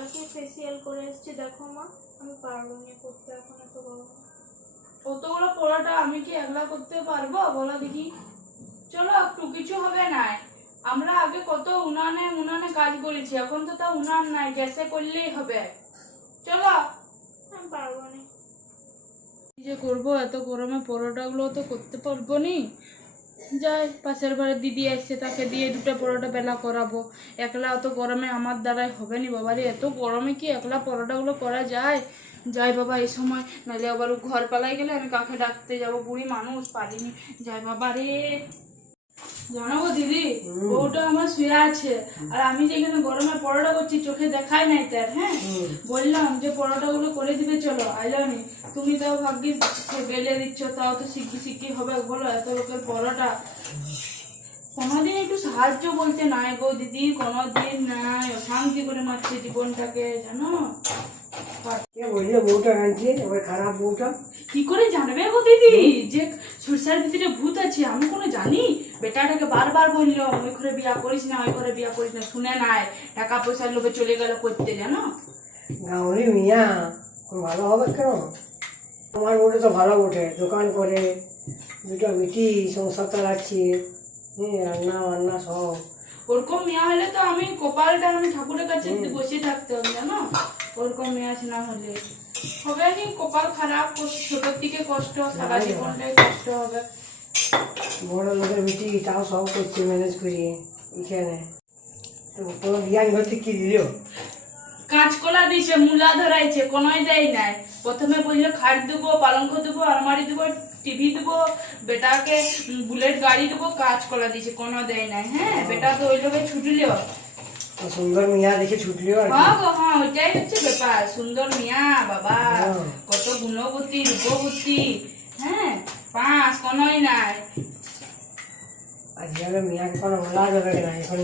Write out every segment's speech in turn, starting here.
কালকে ফেসিয়াল করে এসেছি, দেখো মা আমি পারবো না করতে এখন এত গরম। কতগুলো পোড়াটা আমি কি একলা করতে পারবো বলো দেখি? চলো একটু কিছু হবে না, আমরা আগে কত উনানে কাজ করেছি, এখন তো তা উনান নাই, গ্যাসে করলেই হবে। চলো। আমি পারবো না। কি যে করবো, এত গরমে পরোটাগুলো তো করতে পারবো নি। যাই পাশের বাড়ির দিদি আসছে, তাকে দিয়ে দুটো পরোটা বেলা করাবো। একলা অত গরমে আমার দ্বারাই হবে নি বাবারে, এত গরমে কি একলা পরোটাগুলো করা যায়? যাই বাবা এই সময়, নাহলে আবার ঘর পালাই গেলে আমি কাকে ডাকতে যাবো, বুড়ি মানুষ পারিনি। যাই বাবা রে। জানো গো দিদি, বউটা আমার শুয়ে আছে, আর আমি যে এখানে গরমে পরোটা করছি চোখে দেখাই নাই তার। হ্যাঁ, বললাম যে পরোটা গুলো করে দিবে, চলো আইলানি। তুমি তাও ভাগ্যিস বেলে দিচ্ছ, তাও তো শিখি হবে বলো, এত লোকের পরোটা। কোনোদিন একটু সাহায্য বলতে নাই গো দিদি, কোনোদিন নাই, অশান্তি করে মারছে জীবনটাকে জানো। বউটা আনছে এবার খারাপ বউটা কি করে জানবে গো দিদি যে সরষার ভিতরে ভূত আছে? আমি কোনো জানি? বেটাটাকে বারবার বললো ওই ঘরে বিয়া করিস না, ওই ঘরে বিয়া করিস না, শুনে নাই, টাকা পয়সার লোভে চলে গেল করতে জানো। গাউরি মিয়া ভালো হবে কেন? আমার বউটা তো ভালো বটে, দোকান করে, দুটো বেটি সংসার চালাচ্ছে, রান্না বান্না সব। ওরকম মেয়া হলে তো আমি কপালটা আমি ঠাকুরের কাছে বসে থাকতে হবে জানো। ওরকম মেয়ে আছে না হলে হবে নি, কপাল খারাপ, ছোটোর দিকে কষ্ট, সারা জীবনটাই কষ্ট হবে। বড় লোকের বেটি তাও সব করছে ম্যানেজ করিয়ে এখানে। তো কোনো বিয়ান করতে কি দিল? কাঁচকলা দিছে, মূলা ধরাইছে, কোনোই দেয় নাই। প্রথমে বললো খাট দেবো, পালঙ্ক দেবো, আলমারি দেবো, টিভি দেবো, বেটাকে বুলেট গাড়ি দেবো, কাঁচকলা দিছে, কোনো দেয় নাই। হ্যাঁ, বেটা তো ওই লোকে ছুটলিও। সুন্দর মিয়া দেখে ছুটলিও আর হ্যাঁ গো, হ্যাঁ ওইটাই হচ্ছে ব্যাপার, সুন্দর মিয়া বাবা, কত গুণবতী রূপবতী। হ্যাঁ, পাঁচ কোনোই নাই। আজকাল মিয়াকে কোনো বলা যাবে না, এখন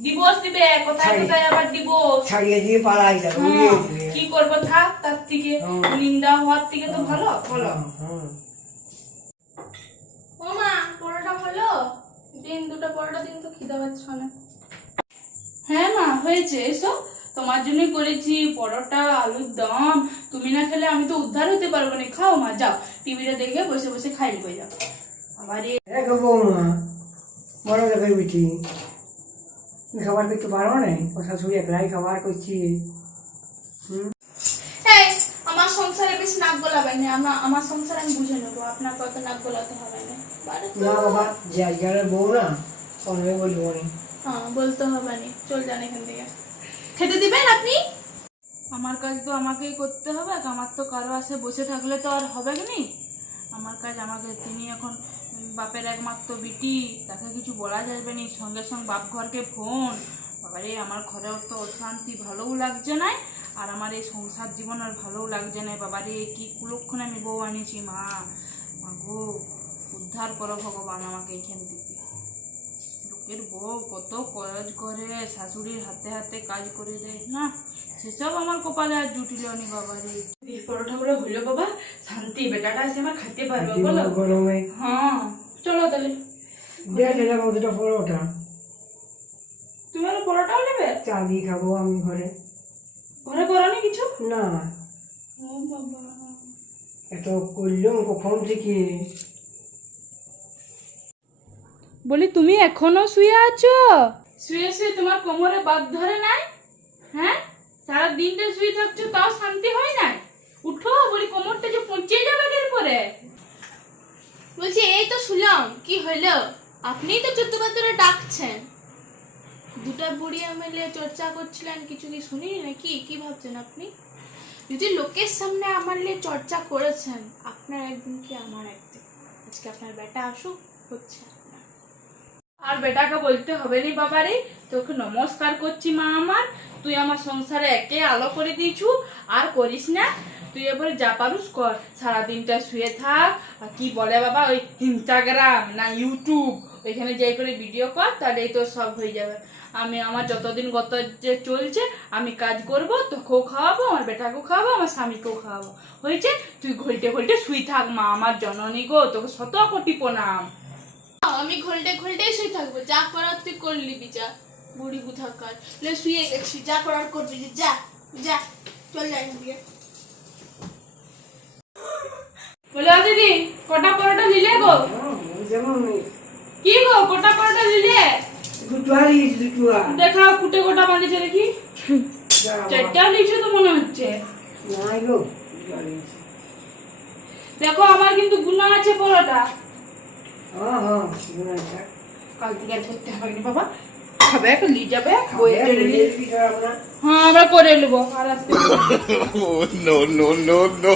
ডিভোর্স দিবে, কোথায় কোথায় আবার ডিভোর্স ছাড়িয়ে দিয়ে পালাই যাবে, উড়িয়ে দিবে। কি করবো, থাক, তার থেকে নিন্দা হওয়ার থেকে তো ভালো। বলো ও মা পরোটা হলো? দিন দুটো পরোটা দিন তো, খিদে পাচ্ছে না। হ্যাঁ মা হয়েছে, এসো তোমার জন্যই করেছি পরোটা আলুর দম। তুমি না খেলে আমি তো উদ্ধার হতে পারবো না। খাও মা, যাও টিভিটা দেখে বসে বসে খাই হয়ে যাও। আবার বৌমা বড় লোকের বেটি, তুমি খাবার করতে পারো না? ও শাশুড়ি একলাই খাবার করছি। এই আমার সংসারে বেশি নাক গলাবেন না, আমার সংসার আমি বুঝে নেবো, আপনার কত নাক গলাতে হবে না। না বাবা, যে আজকালের বউ না, কোনোই বলবো না। হ্যাঁ বলতে হবে না, চল যান এখান থেকে। খেতে দিবেন আপনি? আমার কাজ তো আমাকেই করতে হবে, আমার তো কারো আসে বসে থাকলে তো আর হবে না। আমার কাজ আমাকে, তিনি এখন বাপের একমাত্র বিটি, তাকে কিছু বলা যাবে না, সঙ্গে সঙ্গে বাপ ঘরকে ফোন। বাবারে আমার ঘরেও তো অশান্তি, ভালোও লাগছে না, আর আমার এই সংসার জীবন আর ভালোও লাগছে না। বাবারে কি কুলক্ষণে আমি বউ আনিছি, মা গো উদ্ধার করো ভগবান আমাকে এখান থেকে। লোকের বউ কত কাজ করে, শাশুড়ির হাতে হাতে কাজ করে দেয় না, সেসব আমার কপালে আর জুটিল নি। বাবা রে পরোটা গুলো হইলো বাবা, শান্তি, বেটাটা এসে আমার খাইতে পারবে বলো। গরমে হ্যাঁ চলো তাহলে। দুটো পরোটা, তুমি আরো পরোটাও নেবে? চা দিয়ে খাবো আমি ঘরে। ঘরে করনি কিছু? না, ও বাবা, এত করলাম কখন থেকে। বলি তুমি এখনো শুয়ে আছো? শুয়ে শুয়ে তোমার কোমরে বাদ ধরে নাই? হ্যাঁ, সারা দিনটা শুয়ে থাকছো তাও শান্তি হয় নাই? উঠো, বলি কোমরটা যে পচিয়ে যাবে এরপরে। বলছি এই তো শুনলাম, কি হইলো? আপনিই তো চোদ্দ ধরে ডাকছেন। দুটা বুড়ি মিলে চর্চা করছিলেন, কিছু কি শুনিনি নাকি? কি ভাবছেন আপনি? যদি লোকের সামনে আমার নিয়ে চর্চা করেছেন, আপনার একদিন কি আমার একদিন। আজকে আপনার বেটা আসুক, হচ্ছে আপনার। আর বেটাকে বলতে হবে নি বাবারে, তোকে নমস্কার করছি মা আমার, তুই আমার সংসারে একে আলো করে দিয়েছু, আর করিস না। তুই এবারে যা পারুস কর, সারাদিনটা শুয়ে থাক। আর কি বলে বাবা, ওই ইনস্টাগ্রাম না ইউটিউব, ওইখানে যাই করে ভিডিও কর, তাহলে তো সব হয়ে যাবে। আমি আমার যতদিন গত যে চলছে আমি কাজ করব, তোকেও খাওয়াবো, আমার বেটাকেও খাওয়াবো, আমার স্বামীকেও খাওয়াবো। হয়েছে, তুই ঘুলটে ঘুলটে শুই থাক মা আমার জননী গো, তোকে শত কোটি প্রণাম। আমি ঘোলটে ঘোলটেই শুয়ে থাকবো, যা করার তুই করলি বিচার। বুড়ি কোথাকার লে শুয়ে গেছি, যা করার করবি, যা যা চল যাই এখান থেকে। বলে ও দিদি কটা পরোটা নিলে গো? যেমন কি গো কটা পরোটা নিলে? দুটো আর দুটো আর দেখাও কুটে কটা বাঁধেছে দেখি। চারটাও নিচে তো মনে হচ্ছে। নাই গো, দুটো আর দিয়েছি। দেখো আমার কিন্তু গুণা আছে পরোটা। হ্যাঁ হ্যাঁ, গুণ আছে। কাল থেকে আর করতে হবে না বাবা, খাবে নিয়ে যাবে বইয়ে কি খারাপ না? হ্যাঁ আমরা করে নেবো আর আজকে Oh, no, no, no, no.